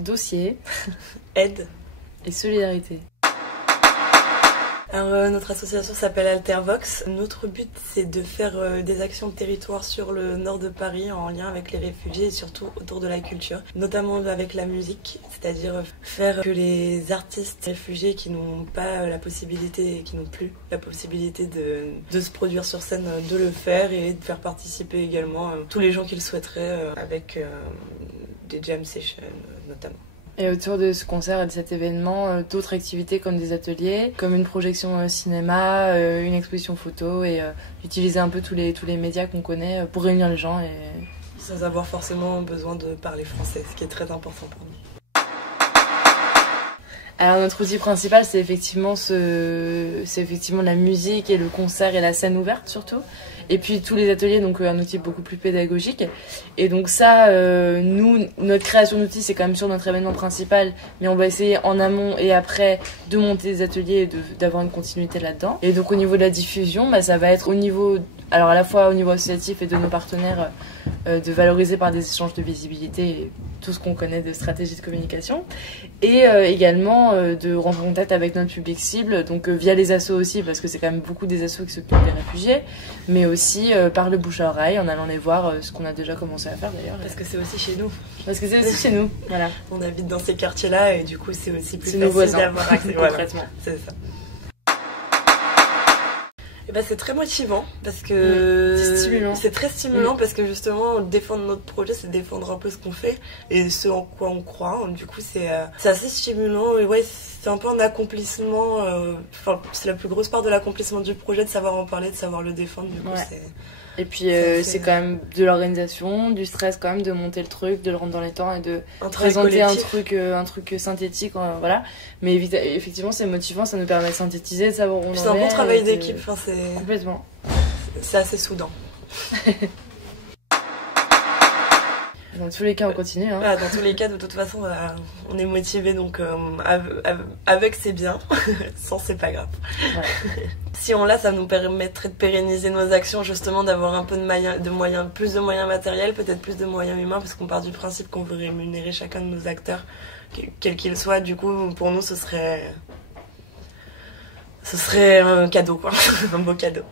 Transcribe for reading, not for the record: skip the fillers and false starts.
Dossier. Aide. Et solidarité. Alors, notre association s'appelle Altervox. Notre but, c'est de faire des actions de territoire sur le nord de Paris en lien avec les réfugiés et surtout autour de la culture, notamment avec la musique, c'est-à-dire faire que les artistes réfugiés qui n'ont pas la possibilité, qui n'ont plus la possibilité de se produire sur scène, de le faire et de faire participer également tous les gens qui le souhaiteraient avec des jam sessions notamment. Et autour de ce concert et de cet événement, d'autres activités comme des ateliers, comme une projection cinéma, une exposition photo et utiliser un peu tous les médias qu'on connaît pour réunir les gens. Sans avoir forcément besoin de parler français, ce qui est très important pour nous. Alors notre outil principal c'est effectivement la musique et le concert et la scène ouverte surtout. Et puis tous les ateliers, donc un outil beaucoup plus pédagogique. Et donc ça, nous, notre création d'outils c'est quand même sur notre événement principal, mais on va essayer en amont et après de monter des ateliers et d'avoir une continuité là-dedans. Et donc au niveau de la diffusion, bah, ça va être au niveau, alors à la fois au niveau associatif et de nos partenaires, de valoriser par des échanges de visibilité et tout ce qu'on connaît de stratégie de communication, et également de rentrer en contact avec notre public cible, donc via les assos aussi, parce que c'est quand même beaucoup des assos qui s'occupent des réfugiés, mais aussi par le bouche à oreille, en allant les voir, ce qu'on a déjà commencé à faire d'ailleurs. Parce que c'est aussi chez nous. Parce que c'est aussi chez nous, voilà. On habite dans ces quartiers-là et du coup c'est aussi plus facile d'avoir accès. Concrètement. C'est ça. Et bah, c'est très motivant parce que c'est très stimulant parce que justement défendre notre projet c'est défendre un peu ce qu'on fait et ce en quoi on croit. Du coup c'est assez stimulant et ouais, c'est un peu un accomplissement, c'est la plus grosse part de l'accomplissement du projet, de savoir en parler, de savoir le défendre. Du coup, et puis c'est quand même de l'organisation, du stress quand même, de monter le truc, de le rendre dans les temps et de présenter un truc synthétique, voilà. Mais effectivement c'est motivant, ça nous permet de synthétiser, de savoir où on en est. C'est un bon travail d'équipe, complètement. C'est assez soudant. Dans tous les cas, on continue. Hein. Ah, dans tous les cas, de toute façon, on est motivé, donc avec c'est bien, sans c'est pas grave. Ouais. Si on l'a, ça nous permettrait de pérenniser nos actions, justement, d'avoir un peu plus de moyens matériels, peut-être plus de moyens humains, parce qu'on part du principe qu'on veut rémunérer chacun de nos acteurs, quel qu'il soit. Du coup, pour nous, ce serait un cadeau, quoi, un beau cadeau.